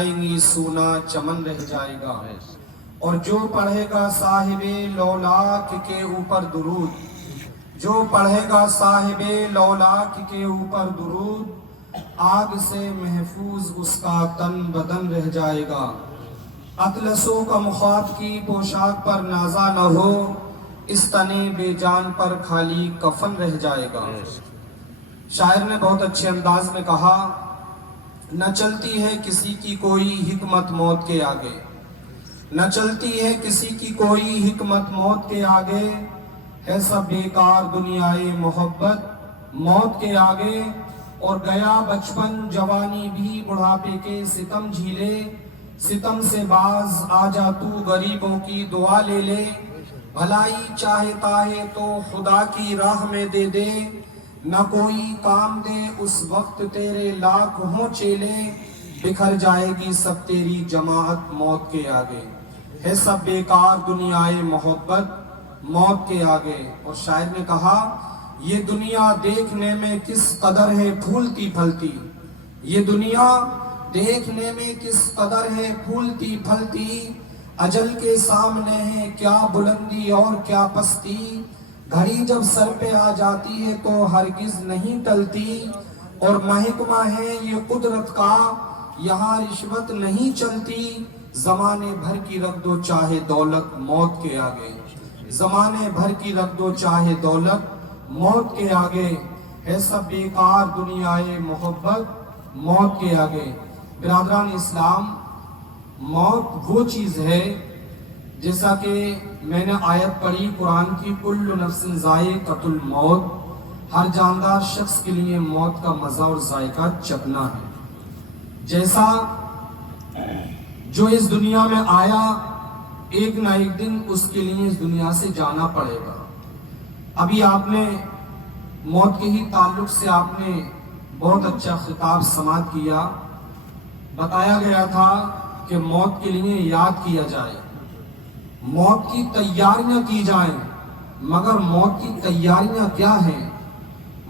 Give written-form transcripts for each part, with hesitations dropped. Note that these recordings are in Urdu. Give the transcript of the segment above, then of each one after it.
گی سونا چمن رہ جائے گا، اور جو پڑھے گا صاحب لولاک کے اوپر درود، جو پڑھے گا صاحب لولاک کے اوپر درود، آگ سے محفوظ اس کا تن بدن رہ جائے گا۔ اطلسوں کا مخاط کی پوشاک پر نازا نہ ہو، اس تنے بے جان پر خالی کفن رہ جائے گا۔ شاعر نے بہت اچھے انداز میں کہا، نہ چلتی ہے کسی کی کوئی حکمت موت کے آگے، نہ چلتی ہے کسی کی کوئی حکمت موت کے آگے، ہے سب بیکار دنیائے محبت موت کے آگے۔ اور گیا بچپن جوانی بھی بڑھاپے کے ستم جھیلے، ستم سے باز آ جا تو غریبوں کی دعا لے لے، بھلائی چاہتا ہے تو خدا کی راہ میں دے دے، نہ کوئی کام دے اس وقت تیرے لاکھ ہوں چیلے، بکھر جائے گی سب تیری جماعت موت کے آگے، ہے سب بیکار دنیائے محبت موت کے آگے۔ اور شاعر نے کہا، یہ دنیا دیکھنے میں کس قدر ہے پھولتی پھلتی، یہ دنیا دیکھنے میں کس قدر ہے پھولتی پھلتی، اجل کے سامنے ہے کیا بلندی اور کیا پستی، گھڑی جب سر پہ آ جاتی ہے تو ہرگز نہیں ٹلتی، اور محکمہ ہے یہ قدرت کا یہاں رشوت نہیں چلتی، زمانے بھر کی رکھ دو چاہے دولت موت کے آگے، زمانے بھر کی رکھ دو چاہے دولت موت کے آگے، ہے سب بیکار دنیائے محبت موت کے آگے۔ برادران اسلام، موت وہ چیز ہے جیسا کہ میں نے آیت پڑھی قرآن کی، کل نفس ذائقۃ الموت، ہر جاندار شخص کے لیے موت کا مزہ اور ذائقہ چکھنا ہے۔ جیسا جو اس دنیا میں آیا، ایک نہ ایک دن اس کے لیے اس دنیا سے جانا پڑے گا۔ ابھی آپ نے موت کے ہی تعلق سے آپ نے بہت اچھا خطاب سماعت کیا، بتایا گیا تھا کہ موت کے لیے یاد کیا جائے، موت کی تیاریاں کی جائیں، مگر موت کی تیاریاں کیا ہیں؟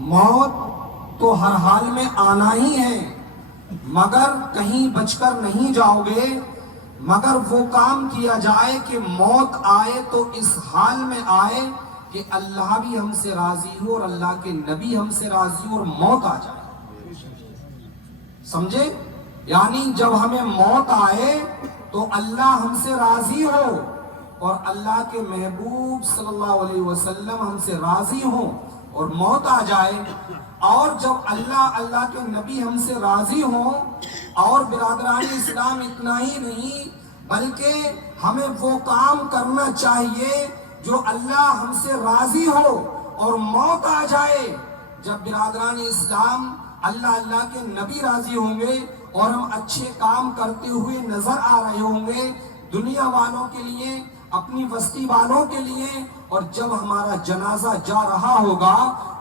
موت تو ہر حال میں آنا ہی ہے، مگر کہیں بچ کر نہیں جاؤ گے، مگر وہ کام کیا جائے کہ موت آئے تو اس حال میں آئے کہ اللہ بھی ہم سے راضی ہو اور اللہ کے نبی ہم سے راضی ہو اور موت آ جائے۔ سمجھے؟ یعنی جب ہمیں موت آئے تو اللہ ہم سے راضی ہو اور اللہ کے محبوب صلی اللہ علیہ وسلم ہم سے راضی ہوں، اور موت آ جائے، اور جب اللہ کے نبی ہم سے راضی ہوں، اور برادران اسلام اتنا ہی نہیں بلکہ ہمیں وہ کام کرنا چاہیے جو اللہ ہم سے راضی ہو، اور موت آ جائے جب برادران اسلام اللہ کے نبی راضی ہوں گے اور ہم اچھے کام کرتے ہوئے نظر آ رہے ہوں گے دنیا والوں کے لیے، اپنی بستی والوں کے لیے، اور جب ہمارا جنازہ جا رہا ہوگا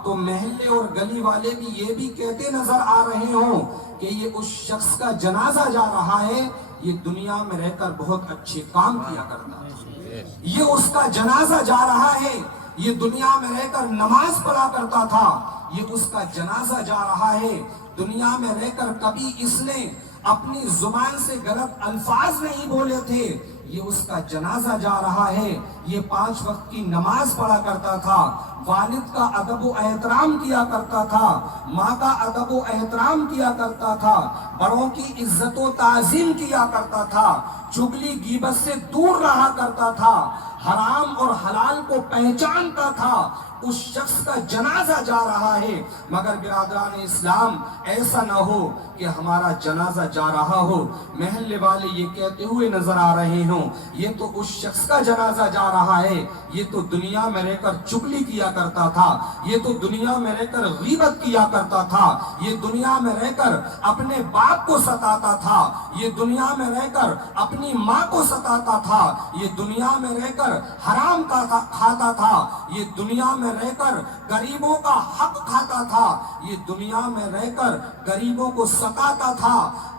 تو محلے اور گلی والے بھی یہ بھی کہتے نظر آ رہے ہوں کہ یہ اس شخص کا جنازہ جا رہا ہے، یہ دنیا میں رہ کر بہت اچھے کام کیا کرتا تھا، یہ اس کا جنازہ جا رہا ہے، یہ دنیا میں رہ کر نماز پڑھا کرتا تھا، یہ اس کا جنازہ جا رہا ہے، دنیا میں رہ کر کبھی اس نے اپنی زبان سے غلط الفاظ نہیں بولے تھے، یہ اس کا جنازہ جا رہا ہے، یہ 5 وقت کی نماز پڑھا کرتا تھا، والد کا ادب و احترام کیا کرتا تھا، ماں کا ادب و احترام کیا کرتا تھا، بڑوں کی عزت و تعظیم کیا کرتا تھا، چغلی غیبت سے دور رہا کرتا تھا، حرام اور حلال کو پہچانتا تھا، اس شخص کا جنازہ جا رہا ہے۔ مگر برادران اسلام، ایسا نہ ہو کہ ہمارا جنازہ جا رہا ہو، محلے والے یہ کہتے ہوئے نظر آ رہے ہوں یہ تو اس شخص کا جنازہ جا رہا ہے، یہ تو دنیا میں رہ کر چغلی کیا کرتا تھا، یہ تو دنیا میں رہ کر غیبت کیا کرتا تھا، یہ دنیا میں رہ کر اپنے باپ کو ستاتا تھا، یہ دنیا میں رہ کر اپنی ماں کو ستاتا تھا، یہ دنیا میں رہ کر حرام کھاتا تھا، یہ دنیا میں رہ کر غریبوں کا حق کھاتا تھا، یہ دنیا میں رہ کر غریبوں کو ستاتا تھا۔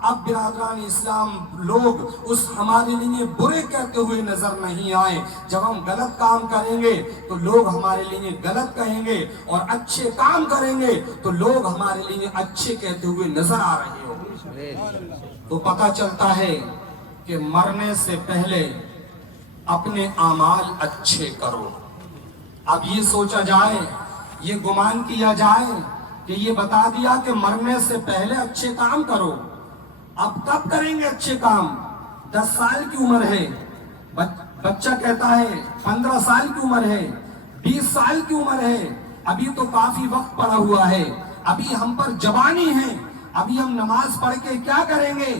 اب برادران اسلام لوگ اس ہمارے لیے برے کہتے ہوئے نظر نہیں آئے، جب ہم غلط کام کریں گے تو لوگ ہمارے لیے غلط کہیں گے، اور اچھے کام کریں گے تو لوگ ہمارے لیے اچھے کہتے ہوئے نظر آ رہے ہوں گے۔ تو پتہ چلتا ہے کہ مرنے سے پہلے اپنے اعمال اچھے کرو۔ اب یہ سوچا جائے، یہ گمان کیا جائے کہ یہ بتا دیا کہ مرنے سے پہلے اچھے کام کرو، اب کب کریں گے اچھے کام؟ 10 سال کی عمر ہے، بچہ کہتا ہے 15 سال کی عمر ہے، 20 سال کی عمر ہے، ابھی تو کافی وقت پڑا ہوا ہے، ابھی ہم پر جوانی ہے، ابھی ہم نماز پڑھ کے کیا کریں گے،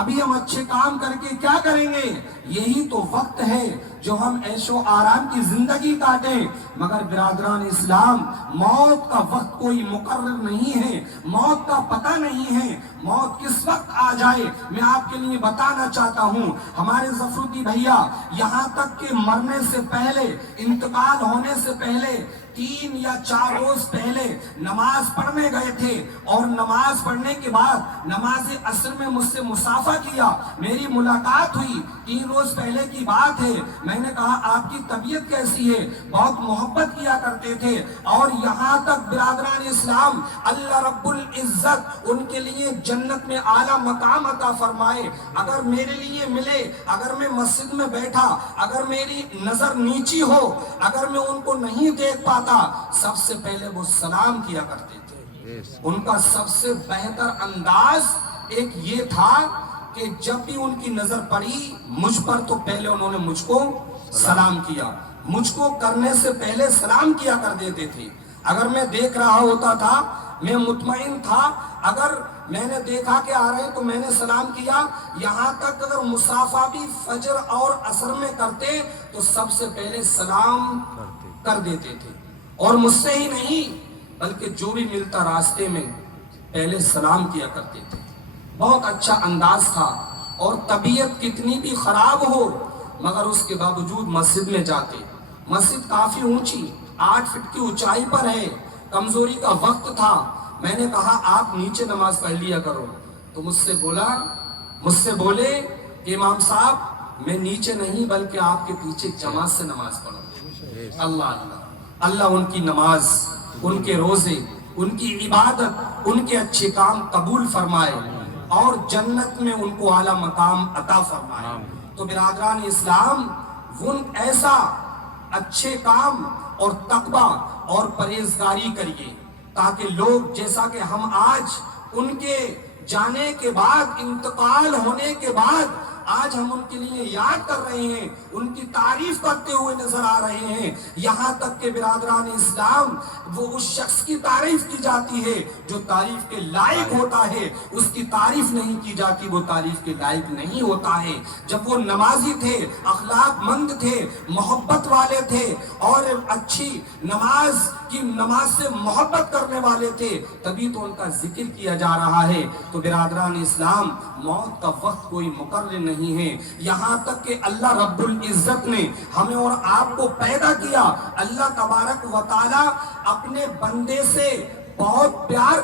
ابھی ہم اچھے کام کر کے کیا کریں گے؟ یہی تو وقت ہے جو ہم عیش و آرام کی زندگی کاٹیں۔ مگر برادران اسلام، موت کا وقت کوئی مقرر نہیں ہے، موت کا پتہ نہیں ہے، موت کس وقت آ جائے میں آپ کے لیے بتانا چاہتا ہوں۔ ہمارے ظفرودی بھیا یہاں تک کہ مرنے سے پہلے، انتقال ہونے سے پہلے 3 یا 4 روز پہلے نماز پڑھنے گئے تھے، اور نماز پڑھنے کے بعد نماز عصر میں مجھ سے مصافحہ کیا، میری ملاقات ہوئی، 3 روز پہلے کی بات ہے۔ میں نے کہا آپ کی طبیعت کیسی ہے؟ بہت محبت کیا کرتے تھے، اور یہاں تک برادران اسلام اللہ رب العزت ان کے لیے جنت میں اعلیٰ مقام عطا فرمائے۔ اگر میرے لیے ملے، اگر میں مسجد میں بیٹھا، اگر میری نظر نیچی ہو، اگر میں ان کو نہیں دیکھ پاتا، سب سے پہلے وہ سلام کیا کرتے تھے۔ ان کا سب سے بہتر انداز ایک یہ تھا کہ جب بھی ان کی نظر پڑی مجھ پر تو پہلے انہوں نے مجھ کو سلام کیا، مجھ کو کرنے سے پہلے سلام کیا کر دیتے تھے۔ اگر میں دیکھ رہا ہوتا تھا، میں مطمئن تھا، اگر میں نے دیکھا کہ آ رہے ہیں تو میں نے سلام کیا۔ یہاں تک اگر مصافحہ بھی فجر اور عصر میں کرتے تو سب سے پہلے سلام کر دیتے تھے، اور مجھ سے ہی نہیں بلکہ جو بھی ملتا راستے میں پہلے سلام کیا کرتے تھے۔ بہت اچھا انداز تھا، اور طبیعت کتنی بھی خراب ہو مگر اس کے باوجود مسجد میں جاتے۔ مسجد کافی اونچی 8 فٹ کی اونچائی پر ہے، کمزوری کا وقت تھا۔ میں نے کہا آپ نیچے نماز پڑھ لیا کرو، تو مجھ سے بولے کہ امام صاحب میں نیچے نہیں بلکہ آپ کے پیچھے جماعت سے نماز پڑھوں۔ اللہ اللہ اللہ ان کی نماز، ان کے روزے، ان کی عبادت، ان کے اچھے کام قبول فرمائے، اور جنت میں ان کو اعلیٰ مقام عطا فرمائے۔ تو برادران اسلام، وہ ایسا اچھے کام اور تقویٰ اور پرہیزگاری کریے تاکہ لوگ، جیسا کہ ہم آج ان کے جانے کے بعد، انتقال ہونے کے بعد آج ہم ان کے لیے یاد کر رہے ہیں، ان کی تعریف کرتے ہوئے نظر آ رہے ہیں، یہاں تک کہ برادران اسلام وہ اس شخص کی تعریف کی جاتی ہے جو تعریف کے لائق ہوتا ہے، اس کی تعریف نہیں کی جاتی وہ تعریف کے لائق نہیں ہوتا ہے۔ جب وہ نمازی تھے، اخلاق مند تھے، محبت والے تھے، اور اچھی نماز سے محبت کرنے والے تھے، تبھی تو ان کا ذکر کیا جا رہا ہے۔ تو برادران اسلام، موت کا وقت کوئی مقرر نہیں ہے، یہاں تک کہ اللہ رب العزت نے ہمیں اور آپ کو پیدا کیا۔ اللہ تبارک و تعالی اپنے بندے سے بہت پیار